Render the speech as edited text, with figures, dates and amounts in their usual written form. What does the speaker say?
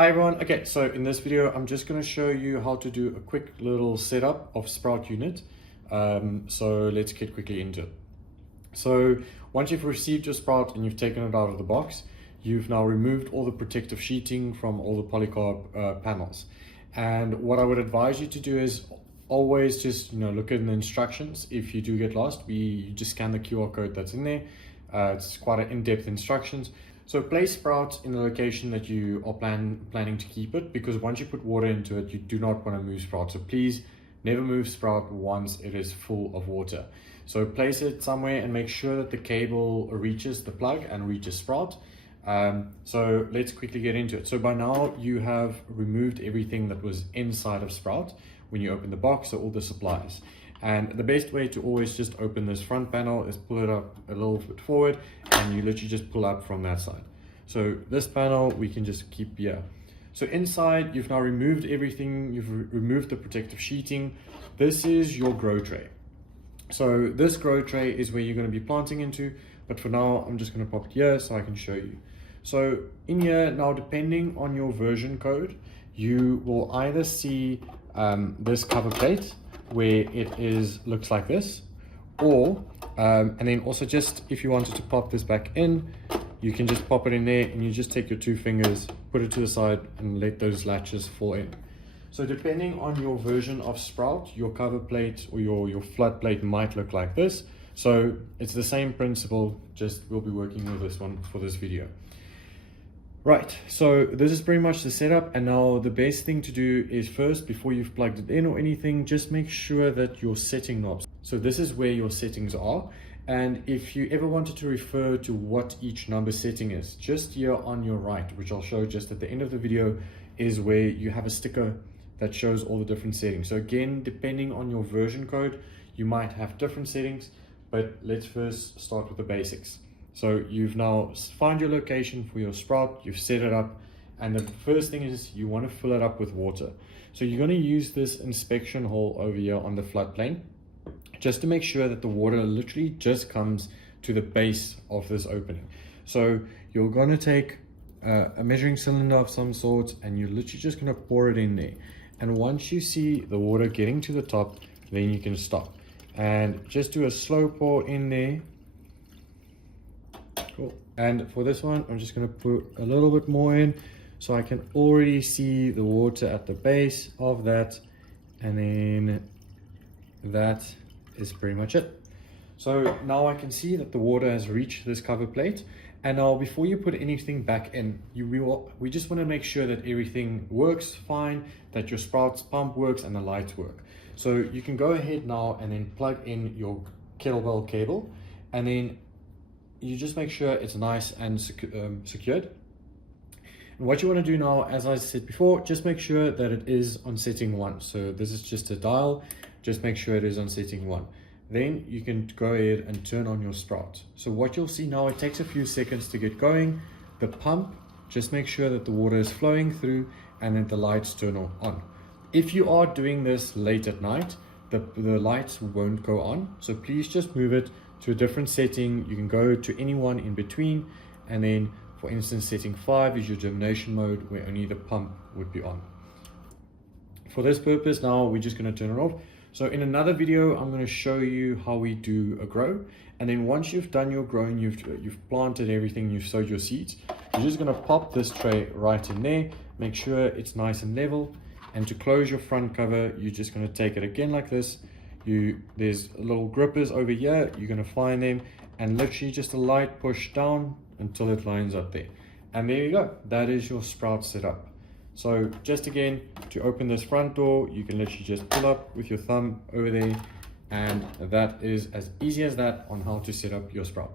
Hi everyone. Okay, so in this video I'm just going to show you how to do a quick little setup of sprout unit. So let's get quickly into it. So once you've received your sprout and you've taken it out of the box, you've now removed all the protective sheeting from all the polycarb panels. And what I would advise you to do is always just look at the instructions. If you do get lost, you just scan the QR code that's in there. It's quite an in-depth instructions. So place sprouts in the location that you are planning to keep it, because once you put water into it, you do not want to move sprout. So please never move sprout once it is full of water. So place it somewhere and make sure that the cable reaches the plug and reaches sprout. So let's quickly get into it. So by now you have removed everything that was inside of sprout when you open the box, so all the supplies. And the best way to always just open this front panel is pull it up a little bit forward, and you literally just pull up from that side. So this panel we can just keep here. So inside you've now removed everything, you've removed the protective sheeting. This is your grow tray. So this grow tray is where you're going to be planting into, but for now I'm just going to pop it here so I can show you. So in here now, depending on your version code, you will either see this cover plate where it looks like this, or and then also, just if you wanted to pop this back in, you can just pop it in there and you just take your 2 fingers, put it to the side and let those latches fall in. So depending on your version of sprout, your cover plate or your flood plate might look like this. So it's the same principle, just we'll be working with this one for this video. Right, so this is pretty much the setup, and now the best thing to do is first, before you've plugged it in or anything, just make sure that your setting knobs, so this is where your settings are, and if you ever wanted to refer to what each number setting is, just here on your right, which I'll show just at the end of the video, is where you have a sticker that shows all the different settings. So again, depending on your version code, you might have different settings, but let's first start with the basics. So you've now found your location for your sprout, you've set it up, and the first thing is you want to fill it up with water. So you're going to use this inspection hole over here on the floodplain, just to make sure that the water literally just comes to the base of this opening. So you're going to take a measuring cylinder of some sort, and you're literally just going to pour it in there. And once you see the water getting to the top, then you can stop. And just do a slow pour in there. Cool. And for this one, I'm just going to put a little bit more in, so I can already see the water at the base of that. And then that is pretty much it. So now I can see that the water has reached this cover plate. And now before you put anything back in, we just want to make sure that everything works fine, that your sprouts pump works and the lights work. So you can go ahead now and then plug in your kettlebell cable, and then you just make sure it's nice and secured. And what you want to do now, as I said before, just make sure that it is on setting 1. So this is just a dial, just make sure it is on setting 1. Then you can go ahead and turn on your sprout. So what you'll see now, it takes a few seconds to get going. The pump, just make sure that the water is flowing through and that the lights turn on. If you are doing this late at night, the lights won't go on. So please just move it to a different setting. You can go to any one in between, and then for instance setting 5 is your germination mode, where only the pump would be on. For this purpose now, we're just going to turn it off. So in another video, I'm going to show you how we do a grow. And then once you've done your growing, you've planted everything, you've sowed your seeds, you're just going to pop this tray right in there, make sure it's nice and level. And to close your front cover, you're just going to take it again like this. There's little grippers over here, you're going to find them, and literally just a light push down until it lines up there. And there you go, that is your sprout setup. So just again, to open this front door, you can literally just pull up with your thumb over there, and that is as easy as that on how to set up your sprout.